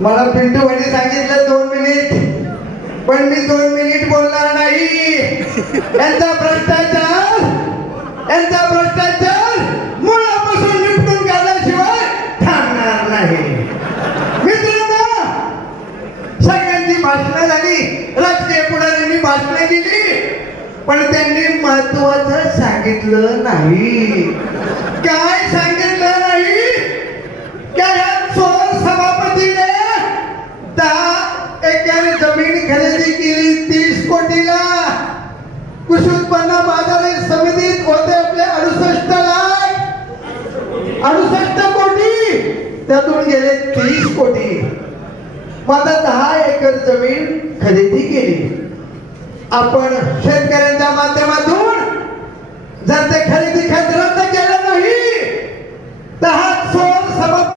मला पिंटू भाई सांगितलं दोन मिनिट पण मी दोन मिनिट बोलणार नाही. यांचा भ्रष्टाचार पुढाऱ्यांनी पण त्यांनी महत्वाचं सांगितलं नाही. काय सांगितलं नाही? त्या चोर सभापतीने दहा एकर जमीन खरेदी केली तीस कोटीला. कृषी उत्पन्न बाजार समितीत होते आपले अडुसष्ट लाख. अडुसष्ट कोटी. त्यातून गेले तीस कोटी. मग आता दहा एकर जमीन खरेदी केली. आपण शेतकऱ्यांच्या माध्यमातून